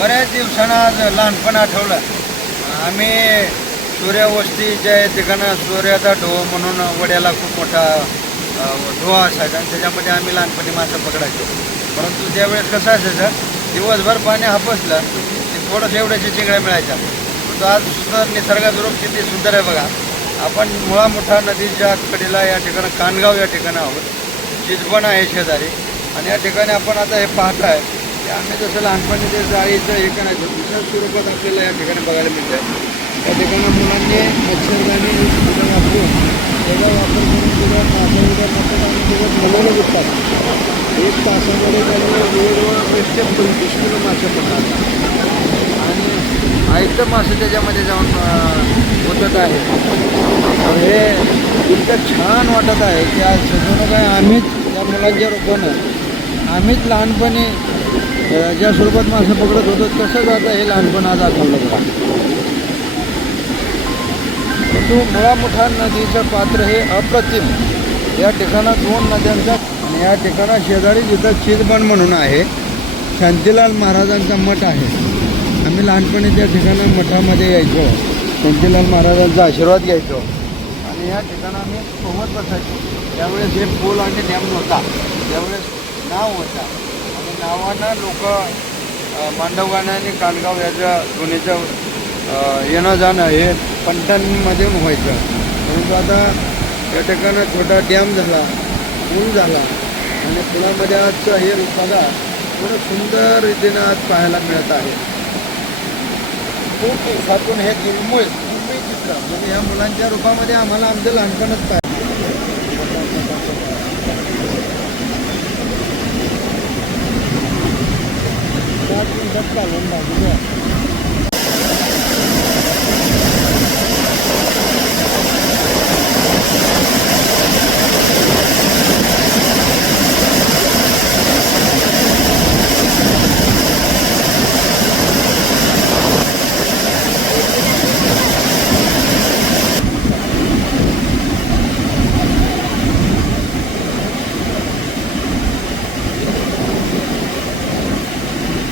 बऱ्याच दिवसानं आज लहानपण आठवलं. आम्ही सूर्यवस्ती ज्या ठिकाणं सूर्याचा ढो म्हणून वड्याला खूप मोठा धुवा असायचा आणि त्याच्यामध्ये आम्ही लहानपणी मासं पकडायचो. परंतु त्यावेळेस कसं असायचं दिवसभर पाणी हापसलं की थोडंसं एवढ्याच्या चिंगड्या मिळायच्या. परंतु आज सुद्धा निसर्गाचं रूप किती सुंदर आहे बघा. आपण मुळा मोठा नदीच्या कडेला या ठिकाणी कानगाव या ठिकाणी आहोत. चिजबण आहे शेजारी. आणि या ठिकाणी आपण आता हे पाहत आहे की आम्ही जसं लहानपणी ते जाळीचं हे करायचं विशाल स्वरूपात आपल्याला या ठिकाणी बघायला मिळतं. त्या ठिकाणी मुलांनी मच्छरदाणी सुद्धा वापरून त्याचा वापर करून तिला मासा उद्या आणि त्याच्यात बनवलं विकतात एक तासामध्ये त्यांनी वेगवेगळ्या प्रत्येक पंचवीस किलो मासे पकडतात आणि आयतं मासे त्याच्यामध्ये जाऊन होतत आहे. हे इतकं छान वाटत आहे की आज सगळं काय आम्हीच या मुलांच्या रूपानं आम्हीच लहानपणी ज्या स्वरूपात मासे पकडत होतो तसंच आता हे लहानपण आज आठवलं परंतु मुळामुठा नदीचं पात्र हे अप्रतिम. या ठिकाणात दोन नद्यांचा आणि या ठिकाणा शेजारी जिथं चिरबन म्हणून आहे शांतीलाल महाराजांचा मठ आहे. आम्ही लहानपणी त्या ठिकाणा मठामध्ये यायचो. शांतीलाल महाराजांचा आशीर्वाद घ्यायचो. आणि या ठिकाणा आम्ही सोबत बसायचो. त्यावेळेस हे पूल आणि डॅम नव्हता. त्यावेळेस नाव होता. नावानं लोक मांडवगाणं आणि कानगाव दोन्हीचं येणं जाणं हे पंटांमधून व्हायचं. परंतु आता या ठिकाणं छोटा डॅम झाला पूल झाला आणि पुलामध्ये आजचं हे रूप बघा थोडं सुंदर रीतीनं आज पाहायला मिळत आहे. खूप दिवसातून हे दुर्मिळ दुर्मिळ चित्र म्हणजे या मुलांच्या रूपामध्ये आम्हाला आमचं लहानपणच पाहिजे 在轮保持住